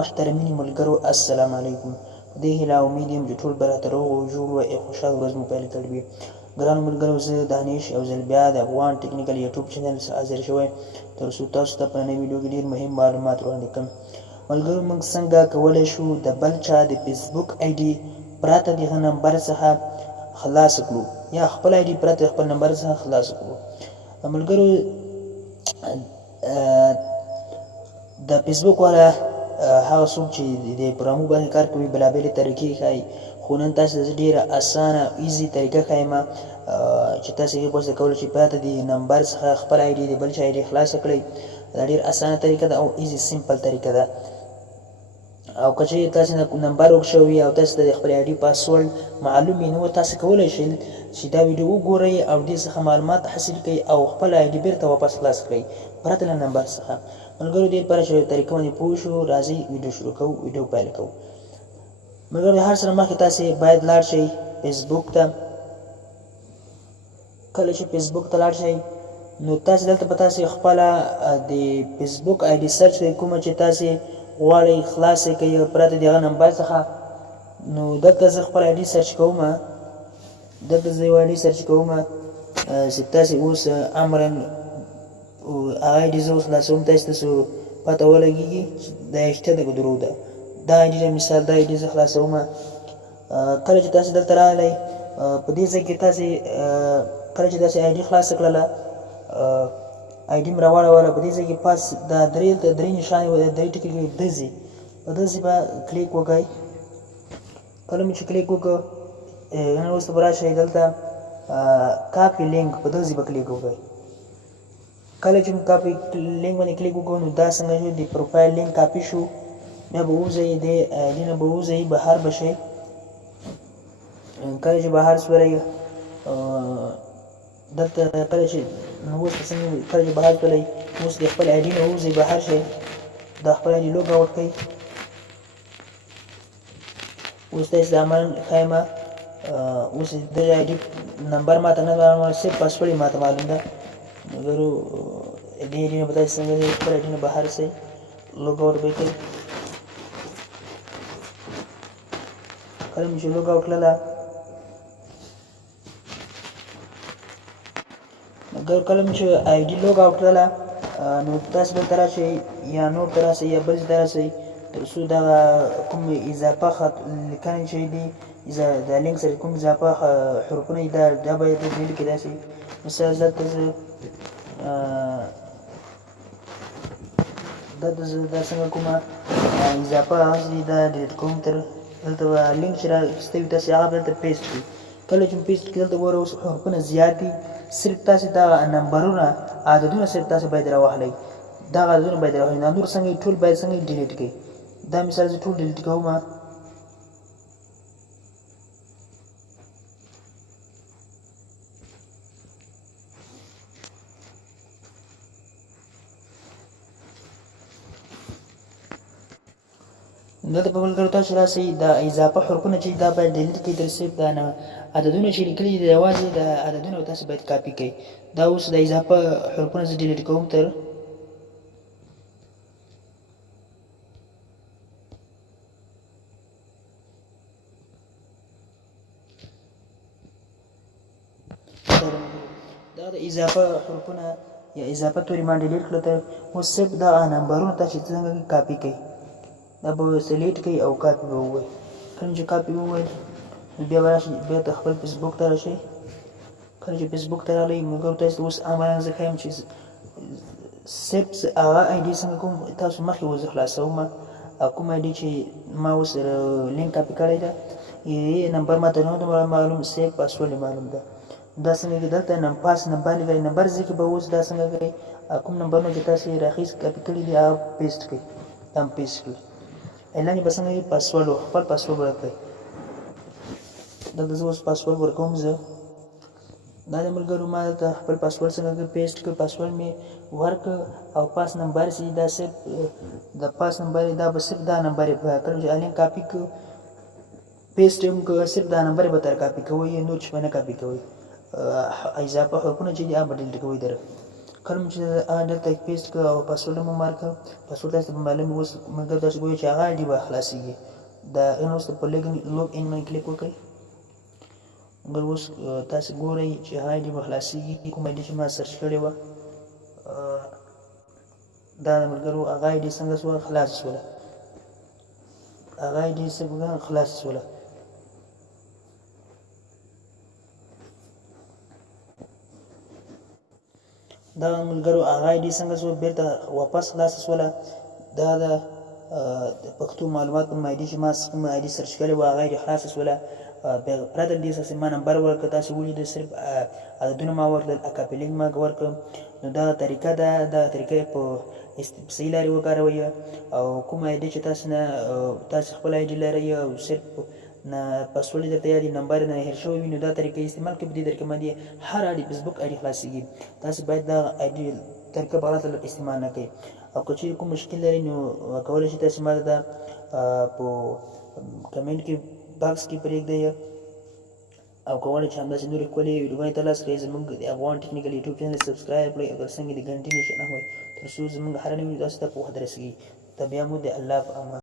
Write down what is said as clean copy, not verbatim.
محترمین ملګرو السلام علیکم. په دې هیله امید یم چې ټول به راته روغ او جوړ وئ او خوشحاله ورځ مو پیل کړې وي. ګرانو ملګرو، زه دانش یو ځل بیا د افغان ټیکنیکل یوټیوب چینل څخه حاضر شوی تر څو تاسو ته په نوې ویډیو کې ډېر مهم معلومات وړاندې کړم. ملګرو، موږ څنګه کولی شو د بل چا د فیسبوک آی ډي پرته د هغه نمبر څخه خلاص کړو یا خپل آی ډي پرته خپل نمبر څخه خلاص کړو. ملګرو، د فیسبوک والا هغه څوک چې د پروګرامونو باندې کار کوي بېلابېلې طریقې ښایي، خو نن تاسو ته ډېره اسانه ایزي طریقه ښایم چې تاسو هغې پوسته کولی شئ پرته د نمبر څخه خپل آی ډي د بل چا آی ډي خلاصه کړئ. دا ډېر اسانه طریقه ده او ایزي سمپل طریقه ده. او که چېرې تاسې نمبر ورک شوی او تاسو ته د خپل آی ډي پاسورډ معلوم وي، نو تاسو کولی شئ چې دا ویډیو وګورئ او دې څخه معلومات حاصل کړئ او خپل آی ډي بېرته واپس خلاص کړئ پرته له نمبر څخه. ملګرو، دې لپاره چې طریقه باندې پوه شو، راځئ ویډیو شروع کوو، ویډیو پیل کوو. ملګرو، د هر سره مخکې تاسې باید لاړ شئ فیسبوک ته. کله چې فیسبوک ته لاړ شئ نو تاسې دلته به تاسې خپله د فیسبوک آی ډي سرچ کړئ، کومه چې تاسې غواړئ خلاص یې کړئ پرته د هغه نمبر څخه. نو دلته زه خپل آی ډي سرچ کوم، دلته زه یو آی ډي سرچ کوم چې تاسې اوس امرا هغه آی ډي زه اوس خلاصوم. تاسو پته ولګېږي چې دا رښتیا ده که دروغ ده. دا آی ډي مثال دا آی ډي زه خلاصوم. کله چې تاسې دلته راغلی په دې ځای کې تاسې کله چې تاسې آی ډي خلاصه کړله، آی ډي مې راواړوله، په دې ځای کې پاس دا درې نښانې وه، درې ټکي ډزې په داسې به کلیک وکړئ. کله مې چې کلیک وکړ نن وروسته به راشئ دلته کاپي لینک په داسې به کلیک وکړئ. کله چې کاپي لینک باندې کلیک وکړو نو دا څنګه شو، د پروفایل لینک کاپي شو. بیا به ووځئ د آی ډي نه به ووځئ، بهر به شئ. کله چې بهر شولئ دلته کله چې نو اوس به څنګه کله چې بهر شولئ اوس د خپل آی ډي نه ووځئ، بهر شئ، دا خپل آی ډي لوګ آوټ کړئ. اوس تاسې د عمل ښایم، اوس د آی ډي نمبر ماته نه معلومه، صرف پاسورډ یې ماته معلوم ده. مګرو دې آی ډي نه به تاسې څنګه ځئ، خپل آی ډي نه بهر شئ، لوګ آوټ به یې کړئ. کله مې چې لوګ آوټ کړله مګر کله مې چې آی ډي لوګ آوټ کړله نو تاسې دلته راشئ یا نور ته راشئ یا بل ځای ته راشئ تر څو دغه کوم اضافه خط لیکنې چې دي د لینک سره کوم اضافه حروفونه دي دا باید ډیلیټ کړای شي. مثال دلته زه دا څنګه کومه اضافه هغه چې دي دا ډیلیټ کوم. تر دلته به لینک چې رااخیستی وي تاسې هغه دلته پیسټ کړئ. کله چې پیسټ کړئ دلته ګوره اوس حروفونه زیات دي، صرف تاسې دغه نمبرونه عددونه صرف تاسې باید راواخلئ، دغه عددونه باید راواخلئ. نور څنګه ټول باید څنګه ډیلیټ کړئ. دا مثال زه ټول ډیلیټ کوم. دلته په ملګرو تاسو راسئ، دا اضافه حروفونه چې دا باید ډیلیټ کړئ، تر صرف دا عددونه چې لیکلي دي یوازې د عددونه تاسو باید کاپي کړئ. دا اوس د اضافه حروفونه زه ډیلیټ کوم. تر دا د اضافه حروفونه یا اضافه توري ما ډیلیټ کړل. تر اوس صرف دا نمبرونه تاسو څنګه کاپي کړئ، دا به سلیکټ کړئ او کاپي به ووایئ. کله چې کاپي ووایئ بیا به راشئ بیا ته خپل فیسبوک ته راشئ. کله چې فیسبوک ته راغلئ ملګرو تاسو اوس عملاً زه ښایم چې صرف هغه آی ډي څنګه کوم تاسو مخکې اوس زه خلاصوم. کوم آی ډي چې ما اوس لینک کاپي کړی ده، یې نمبر ماته نه ده معلوم، صرف پاسورډ یې معلوم ده. دا څنګه کې دلته پاس نمبر لیکلی، نمبر ځای کې به اوس دا څنګه کوئ، کوم نمبرونه چې تاسې راخیست کاپي کړي دي هغه پیسټ کړئ. دا هم پیسټ کړئ. اعلان یې به څنګه کوي، پاسورډ خپل پاسورډ ورکړئ. دلته زه اوس پاسورډ ورکوم. زه دا د ملګرو ما دلته خپل پاسورډ څنګه پیسټ کړ، پاسورډ مې ورکړ او پاس نمبر چې دا صرف د پاس نمبر دا به صرف دا نمبر یې کله چې لینک کاپي کړ پیسټ یې هم کړ، صرف دا نمبر یې به تر کاپي کوئ، نور چې به نه کاپي کوئ. اضافه حروفونه چې دي هغه به ډیلیټ کوئ. کله مو چې هغه دلته پیسټ کړه او پاسورډ مو مارک کړه پاسورډ تاسو ته معلوم اوس مګر تاسو ګورئ چې هغه آی ډي به خلاصېږي دا اوس په لوګ ان باندې کلیک وکړئ مګر اوس تاسو ګورئ چې هغه آی ډي به خلاصېږي کوم آی ډي چې ما سرچ کړې وه دا د ملګرو هغه آی ډي څنګه شوه خلاصه شوله هغه آی ډي څنګه خلاصه شوله دا ملګرو هغه آی ډي څنګه شوه بیرته واپس خلاصه شوله دا د پښتو معلومات په آی ډي چې ما کوم آی ډي سرچ کړې وه هغه آی ډي خلاصه شوله پرته له دې څخه ما نمبر ورکړه تاسو ولیدل صرف عددونه ما ورکړل اکاپلینګ ما ورکړ نو دا طریقه ده دا طریقه په صحیح لارې وکاروئ او کوم آی ډي چې تاسو خپل آی ډي لرئ او صرف نه پاسورډ درته یاد نمبر نه هېر شوی وي نو دا طریقه استعمال کړئ په دې طریقه باندې هر آی ډي فیسبوک آی ډي خلاصېږي تاسو باید دا آی ډي طریقه په غلطه استعمال نه کړئ او که چیرې کوم مشکل لرئ نو کولی شئ تاسو ما ته دا په کمنټ کې باکس کې پرېږدئ او کولی چې همداسې نورې ښکلې ویډیوګانې ترلاسه کړئ زموږ د افغان ټیکنیکل یوټیوب چینل سبسکرایب کړئ او ترڅنګ د ګنټې نښه هم وي تر څو زموږ هره نوې ویډیو تاسو ته په وخت رسېږي ته بیا مو د الله په امان